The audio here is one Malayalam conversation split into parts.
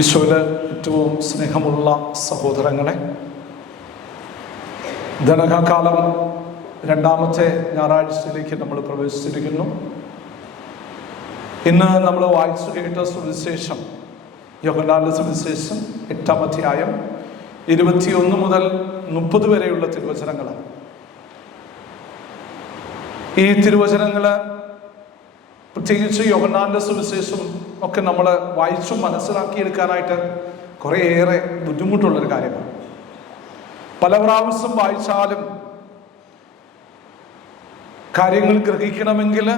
ഈശോയിൽ ഏറ്റവും സ്നേഹമുള്ള സഹോദരങ്ങളെ ധനകാലം രണ്ടാമത്തെ ഞായറാഴ്ചയിലേക്ക് നമ്മൾ പ്രവേശിച്ചിരിക്കുന്നു. ഇന്ന് നമ്മൾ വായിച്ചു കേട്ട സുവിശേഷം യോഗനാല സുവിശേഷം എട്ടാം അധ്യായം ഇരുപത്തിയൊന്ന് മുതൽ മുപ്പത് വരെയുള്ള തിരുവചനങ്ങളാണ്. ഈ തിരുവചനങ്ങൾ പ്രത്യേകിച്ച് യോഹന്നാന്റെ സുവിശേഷം ഒക്കെ നമ്മൾ വായിച്ചും മനസ്സിലാക്കിയെടുക്കാനായിട്ട് കുറേയേറെ ബുദ്ധിമുട്ടുള്ളൊരു കാര്യമാണ്. പല പ്രാവശ്യം വായിച്ചാലും കാര്യങ്ങൾ ഗ്രഹിക്കണമെങ്കിൽ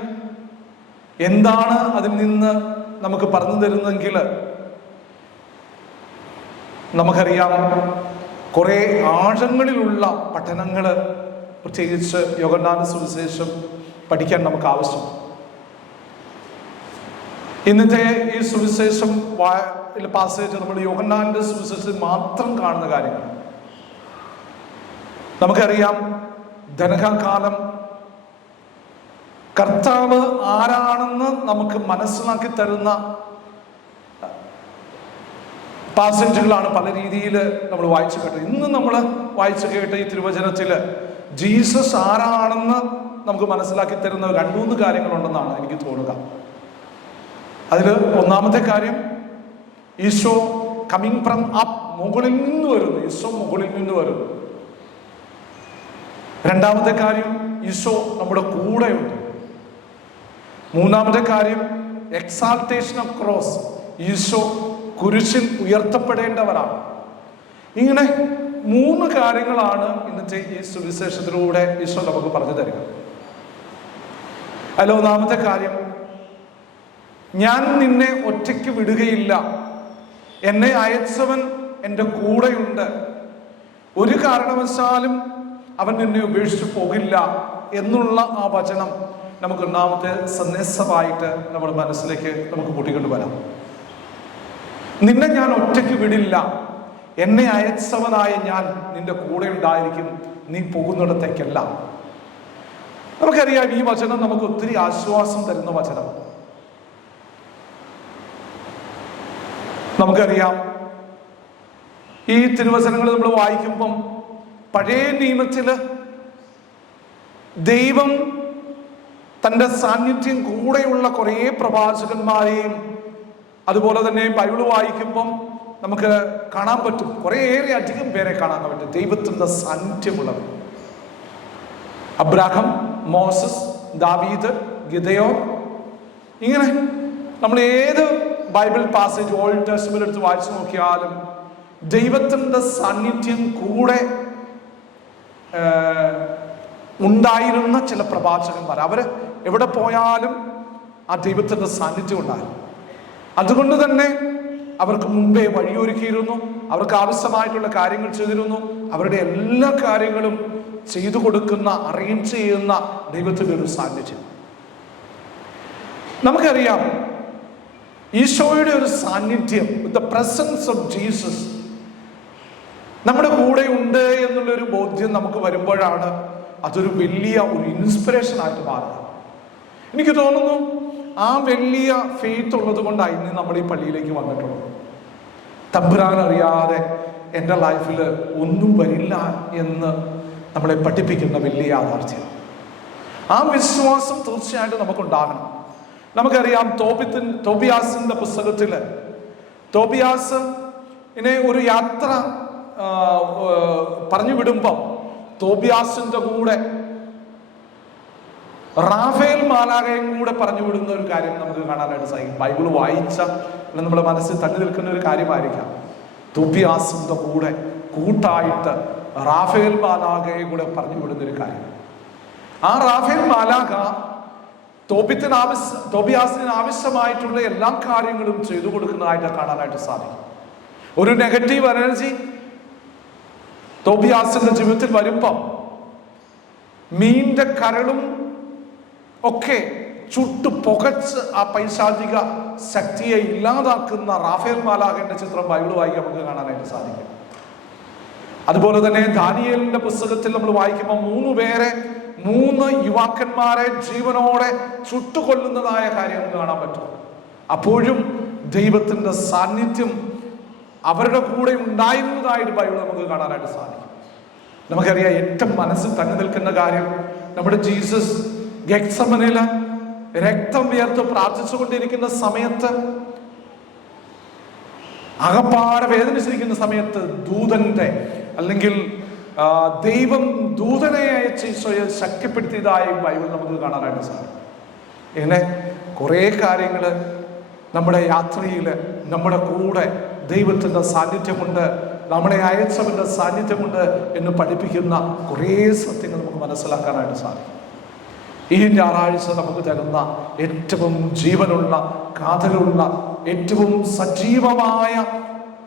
എന്താണ് അതിൽ നിന്ന് നമുക്ക് പറഞ്ഞു തരുന്നതെങ്കിൽ നമുക്കറിയാം കുറേ ആഴങ്ങളിലുള്ള പഠനങ്ങൾ പ്രത്യേകിച്ച് യോഗനാന സുവിശേഷം പഠിക്കാൻ നമുക്ക് ആവശ്യമാണ്. ഇന്നത്തെ ഈ സുവിശേഷം പാസേജ് നമ്മൾ യോഹന്നാന്റെ സുവിശേഷത്തിൽ മാത്രം കാണുന്ന കാര്യങ്ങൾ. നമുക്കറിയാം ധനകാലം കർത്താവ് ആരാണെന്ന് നമുക്ക് മനസ്സിലാക്കി തരുന്ന പാസേജുകളാണ് പല രീതിയിൽ നമ്മൾ വായിച്ചു കേട്ടത്. ഇന്ന് നമ്മൾ വായിച്ചു കേട്ട ഈ തിരുവചനത്തിൽ ജീസസ് ആരാണെന്ന് നമുക്ക് മനസ്സിലാക്കി തരുന്ന രണ്ടു മൂന്ന് കാര്യങ്ങളുണ്ടെന്നാണ് എനിക്ക് തോന്നുക. അതിൽ ഒന്നാമത്തെ കാര്യം ഈശോ കമ്മിങ് ഫ്രം അപ്പ് മുകളിൽ നിന്ന് വരുന്നു. ഈശോ മുകളിൽ നിന്ന് വരുന്നു. രണ്ടാമത്തെ കാര്യം ഈശോ നമ്മുടെ കൂടെയുണ്ട്. മൂന്നാമത്തെ കാര്യം എക്സാൾട്ടേഷൻ ഓഫ് ക്രോസ് ഈശോ കുരിശിൽ ഉയർത്തപ്പെടേണ്ടവരാണ്. ഇങ്ങനെ മൂന്ന് കാര്യങ്ങളാണ് ഇന്നത്തെ ഈ സുവിശേഷത്തിലൂടെ ഈശോ നമുക്ക് പറഞ്ഞു തരിക അതിൽ ഒന്നാമത്തെ കാര്യം ഞാൻ നിന്നെ ഒറ്റയ്ക്ക് വിടുകയില്ല. എന്നെ അയച്ചവൻ എന്റെ കൂടെയുണ്ട്. ഒരു കാരണവശാലും അവൻ നിന്നെ ഉപേക്ഷിച്ചു പോകില്ല എന്നുള്ള ആ വചനം നമുക്ക് ഒന്നാമത്തെ സന്ദേശമായിട്ട് നമ്മുടെ മനസ്സിലേക്ക് നമുക്ക് കൂട്ടിക്കൊണ്ട് വരാം. നിന്നെ ഞാൻ ഒറ്റയ്ക്ക് വിടില്ല. എന്നെ അയച്ചവനായ ഞാൻ നിന്റെ കൂടെ ഉണ്ടായിരിക്കും. നീ പോകുന്നിടത്തേക്കല്ല. നമുക്കറിയാം ഈ വചനം നമുക്ക് ഒത്തിരി ആശ്വാസം തരുന്ന വചനം. നമുക്കറിയാം. ഈ തിരുവചനങ്ങൾ നമ്മൾ വായിക്കുമ്പം പഴയ നിയമത്തിൽ ദൈവം തന്റെ സാന്നിധ്യം കൂടെയുള്ള കുറേ പ്രവാചകന്മാരെയും അതുപോലെ തന്നെ ബൈബിൾ വായിക്കുമ്പം നമുക്ക് കാണാൻ പറ്റും. കുറേയേറെ അധികം പേരെ കാണാൻ പറ്റും. ദൈവത്തിന്റെ സാന്നിധ്യമുള്ളവർ. അബ്രാഹം മോസസ് ദാവീദ് ഗിതയോ ഇങ്ങനെ നമ്മൾ ഏത് ബൈബിൾ പാസേജ് ഓൾഡ് ടെസ്റ്റ്മെന്റ് എടുത്ത് വായിച്ചു നോക്കിയാലും ദൈവത്തിന്റെ സാന്നിധ്യം കൂടെ ഉണ്ടായിരുന്ന ചില പ്രവാചകന്മാർ. അവർ എവിടെ പോയാലും ആ ദൈവത്തിന്റെ സാന്നിധ്യം ഉണ്ടായിരുന്നു. അതുകൊണ്ട് തന്നെ അവർക്ക് മുമ്പേ വഴിയൊരുക്കിയിരുന്നു അവർക്ക് ആവശ്യമായിട്ടുള്ള കാര്യങ്ങൾ ചെയ്തിരുന്നു അവരുടെ എല്ലാ കാര്യങ്ങളും ചെയ്തു കൊടുക്കുന്ന അറേഞ്ച് ചെയ്യുന്ന ദൈവത്തിന്റെ ഒരു സാന്നിധ്യം. നമുക്കറിയാം ഈശോയുടെ ഒരു സാന്നിധ്യം ദ പ്രസൻസ് ഓഫ് ജീസസ് നമ്മുടെ കൂടെ ഉണ്ട് എന്നുള്ളൊരു ബോധ്യം നമുക്ക് വരുമ്പോഴാണ് അതൊരു വലിയ ഒരു ഇൻസ്പിറേഷൻ ആയിട്ട് മാറുന്നത്. എനിക്ക് തോന്നുന്നു ആ വലിയ ഫെയ്ത്ത് ഉള്ളത് കൊണ്ടായിരുന്നു നമ്മൾ ഈ പള്ളിയിലേക്ക് വന്നിട്ടുള്ളത്. തമ്പുരാൻ അറിയാതെ എന്റെ ലൈഫിൽ ഒന്നും വരില്ല എന്ന് നമ്മളെ പഠിപ്പിക്കുന്ന വലിയ യാഥാർത്ഥ്യം. ആ വിശ്വാസം തീർച്ചയായിട്ടും നമുക്കുണ്ടാകണം. നമുക്കറിയാം തോബിത്തിൻ തോബിയാസിന്റെ പുസ്തകത്തിൽ തോബിയാസ് ഇനെ ഒരു യാത്ര പറഞ്ഞു വിടുമ്പം തോബിയാസിന്റെ കൂടെ റാഫേൽ മാലാകയും കൂടെ പറഞ്ഞു വിടുന്ന ഒരു കാര്യം നമുക്ക് കാണാനായിട്ട് സാധിക്കും. ബൈബിൾ വായിച്ച നമ്മുടെ മനസ്സിൽ തങ്ങി നിൽക്കുന്ന ഒരു കാര്യമായിരിക്കാം. തോബിയാസിന്റെ കൂടെ കൂട്ടായിട്ട് റാഫേൽ മാലാകയെ കൂടെ പറഞ്ഞു വിടുന്ന ഒരു കാര്യം. ആ റാഫേൽ മാലാക തോബിത്തിന് ആവശ്യ തോബിയാസിന് ആവശ്യമായിട്ടുള്ള എല്ലാ കാര്യങ്ങളും ചെയ്തു കൊടുക്കുന്നതായിട്ട് കാണാനായിട്ട് സാധിക്കും. ഒരു നെഗറ്റീവ് എനർജി തോബിയാസിന്റെ ജീവിതത്തിൽ വരുമ്പം മീന്റെ കരളും ഒക്കെ ചുട്ടു പുകച്ച് ആ പൈശാചിക ശക്തിയെ ഇല്ലാതാക്കുന്ന റാഫേൽ മാലാഖന്റെ ചിത്രം ബൈബിൾ വായിക്കാൻ നമുക്ക് കാണാനായിട്ട് സാധിക്കും. അതുപോലെ തന്നെ ദാനിയലിന്റെ പുസ്തകത്തിൽ നമ്മൾ വായിക്കുമ്പോൾ മൂന്ന് പേരെ മൂന്ന് യുവാക്കന്മാരെ ജീവനോടെ ചുട്ടുകൊല്ലുന്നതായ കാര്യം കാണാൻ പറ്റും. അപ്പോഴും ദൈവത്തിന്റെ സാന്നിധ്യം അവരുടെ കൂടെ ഉണ്ടായിരുന്നതായിട്ട് ബൈബിൾ നമുക്ക് കാണാനായിട്ട് സാധിക്കും. നമുക്കറിയാം ഏറ്റവും മനസ്സിൽ തങ്ങി നിൽക്കുന്ന കാര്യം നമ്മുടെ ജീസസ് ഗക്സമനിൽ രക്തം വിയർത്ത് പ്രാർത്ഥിച്ചുകൊണ്ടിരിക്കുന്ന സമയത്ത് അകപ്പാടെ വേദനിച്ചിരിക്കുന്ന സമയത്ത് ദൂതന്റെ അല്ലെങ്കിൽ ദൈവം ദൂതനെ അയച്ച് ഈശോയെ ശക്തിപ്പെടുത്തിയതായി ബൈബിൾ നമുക്ക് കാണാനായിട്ട് സാധിക്കും. ഇങ്ങനെ കുറേ കാര്യങ്ങൾ നമ്മുടെ യാത്രയിൽ നമ്മുടെ കൂടെ ദൈവത്തിന്റെ സാന്നിധ്യമുണ്ട് നമ്മളെ അയച്ചവന്റെ സാന്നിധ്യമുണ്ട് എന്ന് പഠിപ്പിക്കുന്ന കുറേ സത്യങ്ങൾ നമുക്ക് മനസ്സിലാക്കാനായിട്ട് സാധിക്കും. ഈ ഞായറാഴ്ച നമുക്ക് തരുന്ന ഏറ്റവും ജീവനുള്ള കാതലുള്ള ഏറ്റവും സജീവമായ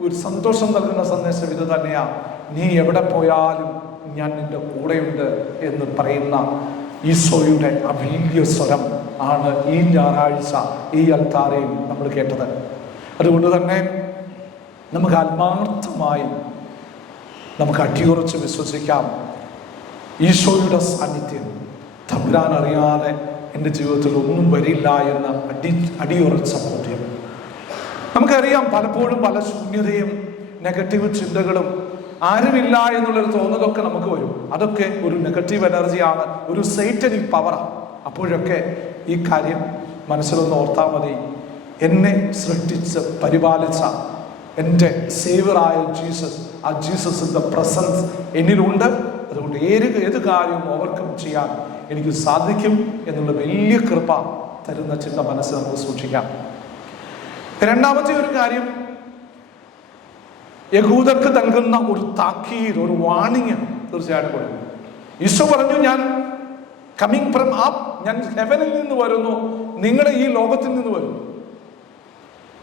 ഒരു സന്തോഷം നൽകുന്ന സന്ദേശം ഇത് തന്നെയാണ് നീ എവിടെ പോയാലും ഞാൻ നിന്റെ കൂടെയുണ്ട് എന്ന് പറയുന്ന ഈശോയുടെ അഭീല്യ സ്വരം ആണ് ഈ ഞായറാഴ്ച ഈ അൽത്താരയും നമ്മൾ കേട്ടത്. അതുകൊണ്ട് തന്നെ നമുക്ക് ആത്മാർത്ഥമായി നമുക്ക് അടിയുറച്ച് വിശ്വസിക്കാം. ഈശോയുടെ സാന്നിധ്യം തമ്പുരാൻ അറിയാതെ എന്റെ ജീവിതത്തിൽ ഒന്നും വരില്ല എന്ന് അടി അടിയുറച്ച ബോധ്യം. നമുക്കറിയാം പലപ്പോഴും പല ശൂന്യതയും നെഗറ്റീവ് ചിന്തകളും ആരുമില്ല എന്നുള്ളൊരു തോന്നലൊക്കെ നമുക്ക് വരും. അതൊക്കെ ഒരു നെഗറ്റീവ് എനർജിയാണ് ഒരു സൈറ്റനിക് പവറാണ് അപ്പോഴൊക്കെ ഈ കാര്യം മനസ്സിലൊന്ന് ഓർത്താൽ മതി. എന്നെ സൃഷ്ടിച്ച് പരിപാലിച്ച എന്റെ സേവറായ ജീസസ് ആ ജീസസിന്റെ പ്രസൻസ് എന്നിലുണ്ട്. അതുകൊണ്ട് ഏത് ഏത് കാര്യവും ഓവർകം ചെയ്യാൻ എനിക്ക് സാധിക്കും എന്നുള്ള വലിയ കൃപ തരുന്ന ചിന്ത മനസ്സിൽ നമുക്ക് സൂക്ഷിക്കാം. രണ്ടാമത്തെ ഒരു കാര്യം യഹൂദർക്ക് നൽകുന്ന ഒരു താക്കീത് ഒരു വാണിങ് തീർച്ചയായിട്ടും കൊടുക്കും ഈശോ പറഞ്ഞു ഞാൻ കമ്മിങ് ഫ്രം ആപ്പ് ഞാൻ ഹെവനിൽ നിന്ന് വരുന്നു നിങ്ങൾ ഈ ലോകത്തിൽ നിന്ന് വരുന്നു.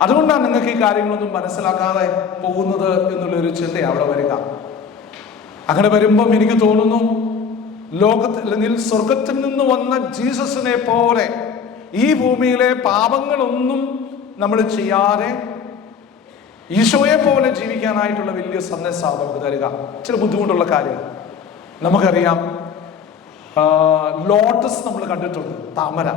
അതുകൊണ്ടാണ് നിങ്ങൾക്ക് ഈ കാര്യങ്ങളൊന്നും മനസ്സിലാക്കാതെ പോകുന്നത് എന്നുള്ളൊരു ചിന്ത അവിടെ വരിക. അങ്ങനെ വരുമ്പം എനിക്ക് തോന്നുന്നു ലോകത്തിൽ അല്ലെങ്കിൽ സ്വർഗത്തിൽ നിന്ന് വന്ന ജീസസിനെ പോലെ ഈ ഭൂമിയിലെ പാപങ്ങളൊന്നും നമ്മൾ ചെയ്യാതെ ഈശോയെ പോലെ ജീവിക്കാനായിട്ടുള്ള വലിയ സന്ദേശമാണ് നമുക്ക് തരിക. ചില ബുദ്ധിമുട്ടുള്ള കാര്യം നമുക്കറിയാം ലോട്ടസ് നമ്മൾ കണ്ടിട്ടുണ്ട് താമര.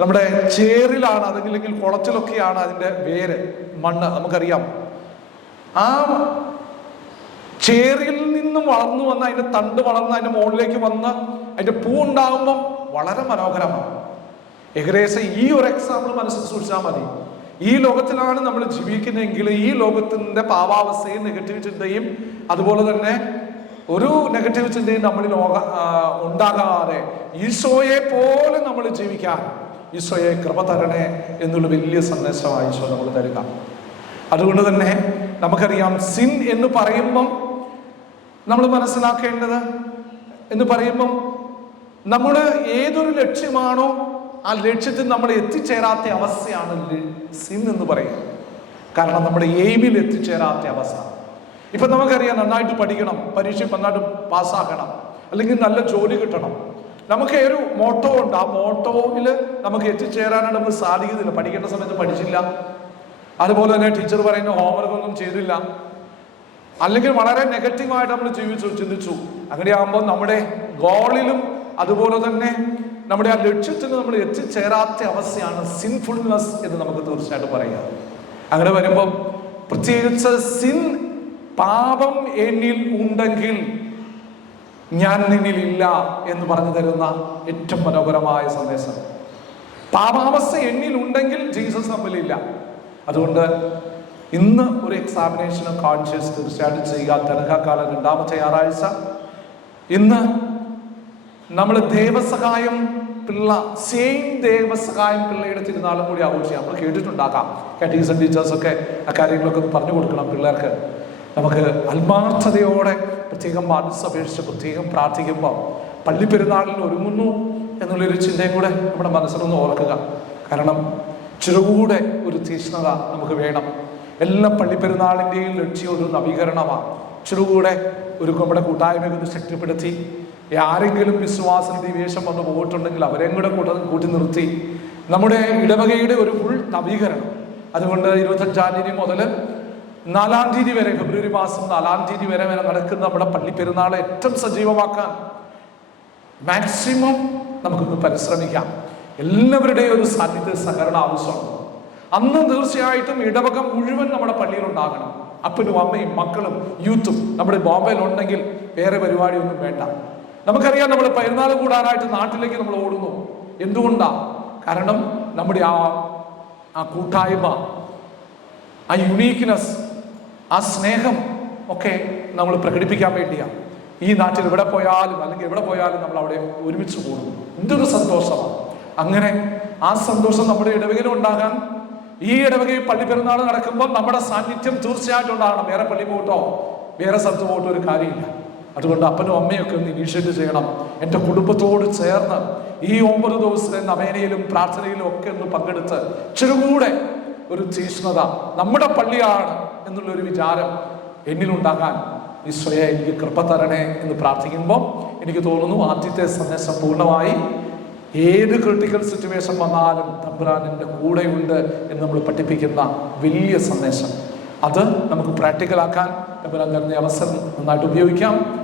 നമ്മുടെ ചേറിലാണ് അതല്ലെങ്കിൽ കുളത്തിലൊക്കെയാണ് അതിന്റെ വേര് മണ്ണ് നമുക്കറിയാം. ആ ചേറിൽ നിന്നും വളർന്നു വന്ന് അതിന്റെ തണ്ട് വളർന്ന് അതിന്റെ മുകളിലേക്ക് വന്ന് അതിന്റെ പൂ ഉണ്ടാകുമ്പം വളരെ മനോഹരമാണ്. ഏകദേശം ഈ ഒരു എക്സാമ്പിൾ മനസ്സിൽ സൂക്ഷിച്ചാൽ മതി. ഈ ലോകത്തിലാണ് നമ്മൾ ജീവിക്കുന്നതെങ്കിൽ ഈ ലോകത്തിന്റെ പാവാവസ്ഥയും നെഗറ്റീവ് ചിന്തയും അതുപോലെ തന്നെ ഒരു നെഗറ്റീവ് ചിന്തയും നമ്മൾ ലോക ഉണ്ടാകാതെ ഈശോയെ പോലെ നമ്മൾ ജീവിക്കാൻ ഈശോയെ കൃപ തരണേ എന്നുള്ള വലിയ സന്ദേശമാണ് ഈശോ നമ്മൾ തരിക. അതുകൊണ്ട് തന്നെ നമുക്കറിയാം സിൻ എന്ന് പറയുമ്പം നമ്മൾ മനസ്സിലാക്കേണ്ടത് എന്ന് പറയുമ്പം നമ്മൾ ഏതൊരു ലക്ഷ്യമാണോ ആ ലക്ഷ്യത്തിൽ നമ്മൾ എത്തിച്ചേരാത്ത അവസ്ഥയാണ് സിൻ എന്ന് പറയുന്നത്. കാരണം നമ്മുടെ എയിമിൽ എത്തിച്ചേരാത്ത അവസ്ഥ. ഇപ്പൊ നമുക്കറിയാം നന്നായിട്ട് പഠിക്കണം പരീക്ഷ നന്നായിട്ട് പാസ്സാക്കണം അല്ലെങ്കിൽ നല്ല ജോലി കിട്ടണം. നമുക്ക് ഒരു മോട്ടോ ഉണ്ട്. ആ മോട്ടോയിൽ നമുക്ക് എത്തിച്ചേരാനായിട്ട് നമുക്ക് സാധിക്കുന്നില്ല. പഠിക്കേണ്ട സമയത്ത് പഠിച്ചില്ല. അതുപോലെ തന്നെ ടീച്ചർ പറയുന്ന ഹോംവർക്ക് ഒന്നും ചെയ്തില്ല. അല്ലെങ്കിൽ വളരെ നെഗറ്റീവായിട്ട് നമ്മൾ ജീവിച്ചു ചിന്തിച്ചു. അങ്ങനെയാകുമ്പോൾ നമ്മുടെ ഗോളിലും അതുപോലെ തന്നെ നമ്മുടെ ആ ലക്ഷ്യത്തിൽ നമ്മൾ എത്തിച്ചേരാത്ത അവസ്ഥയാണ് സിൻഫുൾനെസ് എന്ന് നമുക്ക് തീർച്ചയായിട്ടും പറയാം. അങ്ങനെ വരുമ്പം പ്രത്യേകിച്ച് സിൻ പാപം എന്നിൽ ഉണ്ടെങ്കിൽ ഞാൻ നിന്നിലില്ല എന്ന് പറഞ്ഞു തരുന്ന ഏറ്റവും മനോഹരമായ സന്ദേശം. പാപാവസ്ഥ എന്നിൽ ഉണ്ടെങ്കിൽ ജീസസ് നമ്മളില്ല അതുകൊണ്ട് ഇന്ന് ഒരു എക്സാമിനേഷൻ കോൺഷ്യസ് തീർച്ചയായിട്ടും ചെയ്യുക. തിരക്കാലം രണ്ടാമത്തെ ഞായറാഴ്ച. ഇന്ന് നമ്മൾ ദേവസഹായം പിള്ള സെയിം ദേവസഹായം പിള്ളയുടെ തിരുനാളും കൂടി ആഘോഷിക്കാം. നമ്മൾ കേട്ടിട്ടുണ്ടാക്കാം കാറ്റീസൺ ടീച്ചേഴ്സൊക്കെ ആ കാര്യങ്ങളൊക്കെ ഒന്ന് പറഞ്ഞു കൊടുക്കണം പിള്ളേർക്ക്. നമുക്ക് ആത്മാർത്ഥതയോടെ പ്രത്യേകം മനസ്സപേക്ഷിച്ച് പ്രത്യേകം പ്രാർത്ഥിക്കുമ്പോൾ പള്ളി പെരുന്നാളിൽ ഒരുങ്ങുന്നു എന്നുള്ളൊരു ചിന്തയും കൂടെ നമ്മുടെ മനസ്സിലൊന്ന് ഓർക്കുക. കാരണം ചെറുകൂടെ ഒരു തീഷ്ണത നമുക്ക് വേണം. എല്ലാ പള്ളിപ്പെരുന്നാളിന്റെയും ലക്ഷ്യം ഒരു നവീകരണമാണ്. ചെറുകൂടെ ഒരു നമ്മുടെ കൂട്ടായ്മയൊക്കെ ശക്തിപ്പെടുത്തി ആരെങ്കിലും വിശ്വാസത്തിൽ ദിവേശം വന്ന് പോയിട്ടുണ്ടെങ്കിൽ അവരെയും കൂടെ കൂട്ട കൂട്ടി നിർത്തി. നമ്മുടെ ഇടവകയുടെ ഒരു ഫുൾ നവീകരണം. അതുകൊണ്ട് ഇരുപത്തഞ്ചാം തീയതി മുതൽ നാലാം തീയതി വരെ ഫെബ്രുവരി മാസം നാലാം തീയതി വരെ വരെ നടക്കുന്ന നമ്മുടെ പള്ളിപ്പെരുന്നാൾ ഏറ്റവും സജീവമാക്കാൻ മാക്സിമം നമുക്കൊന്ന് പരിശ്രമിക്കാം. എല്ലാവരുടെയും ഒരു സാന്നിധ്യ സഹകരണം ആവശ്യമാണ് അന്ന് തീർച്ചയായിട്ടും ഇടവക മുഴുവൻ നമ്മുടെ പള്ളിയിൽ ഉണ്ടാകണം അപ്പനും അമ്മയും മക്കളും യൂത്തും നമ്മുടെ ബോംബെയിൽ ഉണ്ടെങ്കിൽ വേറെ പരിപാടിയൊന്നും വേണ്ട. നമുക്കറിയാം നമ്മൾ പെരുന്നാൾ കൂടാനായിട്ട് നാട്ടിലേക്ക് നമ്മൾ ഓടുന്നു. എന്തുകൊണ്ടാ? കാരണം നമ്മുടെ ആ ആ കൂട്ടായ്മ ആ യുണീക്ക്നെസ് ആ സ്നേഹം ഒക്കെ നമ്മൾ പ്രകടിപ്പിക്കാൻ വേണ്ടിയാണ് ഈ നാട്ടിൽ എവിടെ പോയാലും അല്ലെങ്കിൽ എവിടെ പോയാലും നമ്മൾ അവിടെ ഒരുമിച്ച് കൂടും എന്തൊരു സന്തോഷമാണ് അങ്ങനെ ആ സന്തോഷം നമ്മുടെ ഇടവകയിലും ഉണ്ടാകാൻ ഈ ഇടവകയിൽ പള്ളി പെരുന്നാൾ നടക്കുമ്പോൾ നമ്മുടെ സാന്നിധ്യം തീർച്ചയായിട്ടും ഉണ്ടാകണം. വേറെ പള്ളി പോകട്ടോ വേറെ സ്ഥലത്ത് പോകട്ടോ ഒരു കാര്യമില്ല. അതുകൊണ്ട് അപ്പനും അമ്മയൊക്കെ ഒന്ന് ഇനീഷ്യേറ്റ് ചെയ്യണം. എന്റെ കുടുംബത്തോട് ചേർന്ന് ഈ ഒമ്പത് ദിവസത്തെ നവേനയിലും പ്രാർത്ഥനയിലും ഒക്കെ ഒന്ന് പങ്കെടുത്ത് ചെറുകൂടെ ഒരു തീഷ്ണത നമ്മുടെ പള്ളിയാണ് എന്നുള്ളൊരു വിചാരം എന്നിലുണ്ടാകാൻ ഈശോയെ എനിക്ക് കൃപ തരണേ എന്ന് പ്രാർത്ഥിക്കുമ്പോൾ എനിക്ക് തോന്നുന്നു ആദ്യത്തെ സന്ദേശം പൂർണമായി. ഏത് ക്രിട്ടിക്കൽ സിറ്റുവേഷൻ വന്നാലും തമ്പുരാൻ എന്റെ കൂടെയുണ്ട് എന്ന് നമ്മൾ പഠിപ്പിക്കുന്ന വലിയ സന്ദേശം. അത് നമുക്ക് പ്രാക്ടിക്കലാക്കാൻ തമ്പുരാൻ തരുന്ന അവസരം നന്നായിട്ട് ഉപയോഗിക്കാം.